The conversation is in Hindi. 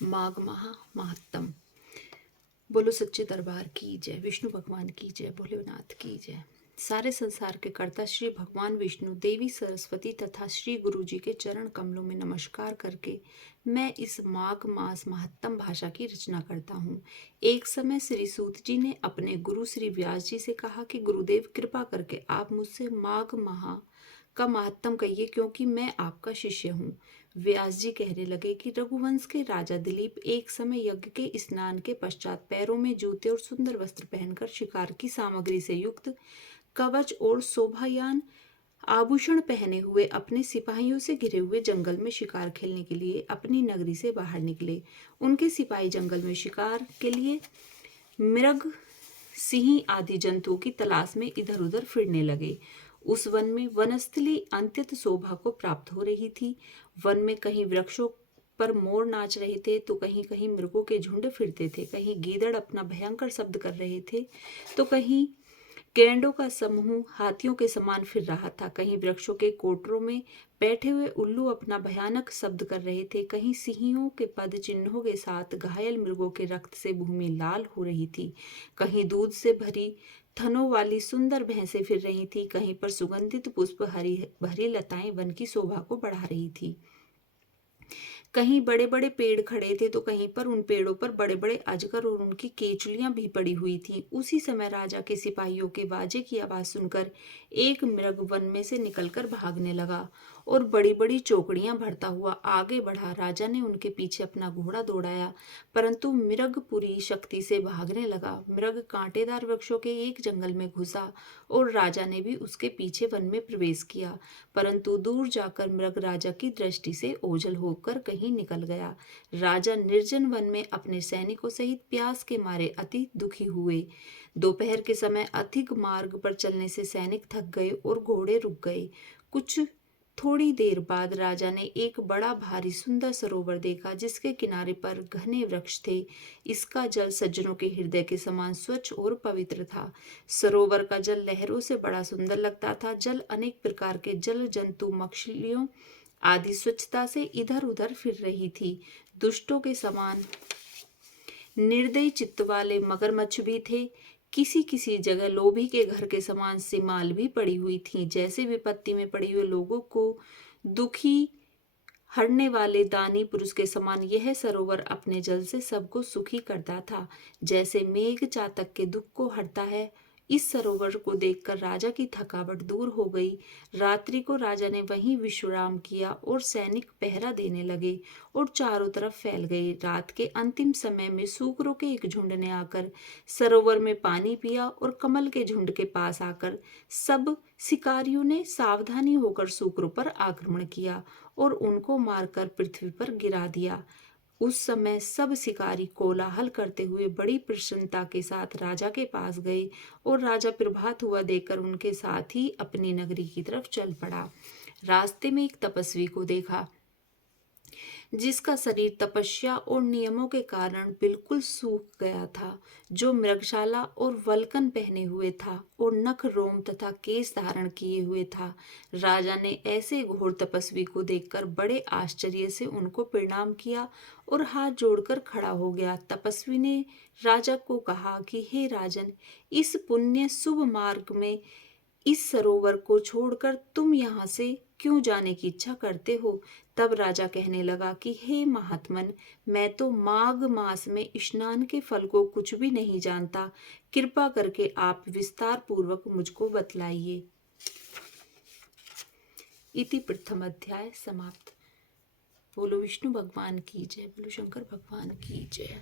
माघ माह महात्म। बोलो सच्चे दरबार की जय, विष्णु भगवान की जय, भोलेनाथ की जय। सारे संसार के कर्ता श्री भगवान विष्णु, देवी सरस्वती तथा श्री गुरु जी के चरण कमलों में नमस्कार करके मैं इस माघ मास महात्म भाषा की रचना करता हूँ। एक समय श्री सूत जी ने अपने गुरु श्री व्यास जी से कहा कि गुरुदेव, कृपा करके आप मुझसे माघ माह का महात्म कहिए, क्योंकि मैं आपका शिष्य हूँ। व्यास जी कहने लगे कि रघुवंश के राजा दिलीप एक समय यज्ञ के स्नान के पश्चात पैरों में जूते और सुंदर वस्त्र पहनकर शिकार की सामग्री से युक्त कवच और शोभायान आभूषण पहने हुए अपने सिपाहियों से घिरे हुए जंगल में शिकार खेलने के लिए अपनी नगरी से बाहर निकले। उनके सिपाही जंगल में शिकार के लिए मृग, सिंह आदि जंतुओं की तलाश में इधर उधर फिरने लगे। उस वन में वनस्थली अत्यंत शोभा को प्राप्त हो रही थी। वन में कहीं वृक्षों पर मोर नाच रहे थे, तो कहीं कहीं मृगों के झुंड फिरते थे, कहीं गीदड़ अपना भयंकर शब्द कर रहे थे, तो कहीं गैंडों का समूह हाथियों के समान फिर रहा था। कहीं वृक्षों के कोटरों में बैठे हुए उल्लू अपना भयानक शब्द कर रहे थे, कहीं सिंहों के पद चिन्हों के साथ घायल मृगों के रक्त से भूमि लाल हो रही थी, कहीं दूध से भरी थनों वाली सुंदर भैंसें फिर रही थी, कहीं पर सुगंधित पुष्प हरी भरी लताएं वन की शोभा को बढ़ा रही थी। कहीं बड़े बड़े पेड़ खड़े थे, तो कहीं पर उन पेड़ों पर बड़े बड़े अजगर और उनकी केचुलियां भी पड़ी हुई थीं। उसी समय राजा के सिपाहियों के बाजे की आवाज सुनकर एक मृग वन में से निकलकर भागने लगा और बड़ी बड़ी चौकड़ियां भरता हुआ आगे बढ़ा। राजा ने उनके पीछे अपना घोड़ा दौड़ाया, परंतु मृग पूरी शक्ति से भागने लगा। मृग कांटेदार वृक्षों के एक जंगल में घुसा और राजा ने भी उसके पीछे वन में प्रवेश किया, परंतु दूर जाकर मृग राजा की दृष्टि से ओझल होकर कहीं निकल गया। राजा निर्जन वन में अपने सैनिकों सहित प्यास के मारे अति दुखी हुए। दोपहर के समय अधिक मार्ग पर चलने से सैनिक थक गए और घोड़े रुक गए। कुछ थोड़ी देर बाद राजा ने एक बड़ा भारी सुंदर सरोवर देखा, जिसके किनारे पर घने वृक्ष थे। इसका जल सज्जनों के हृदय के समान स्वच्छ और पवित्र था। सरोवर का जल लहरों से बड़ा सुंदर लगता था। जल अनेक प्रकार के जल जंतु, मछलियों आदि स्वच्छता से इधर उधर फिर रही थी। दुष्टों के समान निर्दयी चित्त वाले मगरमच्छ भी थे। किसी किसी जगह लोभी के घर के समान सिमाल भी पड़ी हुई थी। जैसे विपत्ति में पड़े हुए लोगों को दुखी हरने वाले दानी पुरुष के समान यह सरोवर अपने जल से सबको सुखी करता था। जैसे मेघ चातक के दुख को हरता है, इस सरोवर को देखकर राजा की थकावट दूर हो गई। रात्रि को राजा ने वहीं विश्राम किया और सैनिक पहरा देने लगे और चारों तरफ फैल गए। रात के अंतिम समय में सूकरों के एक झुंड ने आकर सरोवर में पानी पिया और कमल के झुंड के पास आकर सब शिकारियों ने सावधानी होकर सूकरों पर आक्रमण किया और उनको मारकर पृथ्वी पर गिरा दिया। उस समय सब शिकारी कोलाहल करते हुए बड़ी प्रसन्नता के साथ राजा के पास गए और राजा प्रभात हुआ देखकर उनके साथ ही अपनी नगरी की तरफ चल पड़ा। रास्ते में एक तपस्वी को देखा, जिसका शरीर तपस्या और नियमों के कारण बिल्कुल सूख गया था, जो मृगशाला और वल्कन पहने हुए था और नख, रोम तथा केश धारण किए हुए था। राजा ने ऐसे घोर तपस्वी को देखकर बड़े आश्चर्य से उनको प्रणाम किया और हाथ जोड़कर खड़ा हो गया। तपस्वी ने राजा को कहा कि हे राजन, इस पुण्य शुभ मार्ग में इस सरोवर को छोड़कर तुम यहाँ से क्यों जाने की इच्छा करते हो? तब राजा कहने लगा कि हे महात्मन, मैं तो माघ मास में स्नान के फल को कुछ भी नहीं जानता। कृपा करके आप विस्तार पूर्वक मुझको बतलाइए। इति प्रथम अध्याय समाप्त। बोलो विष्णु भगवान की जय, बोलो शंकर भगवान की जय।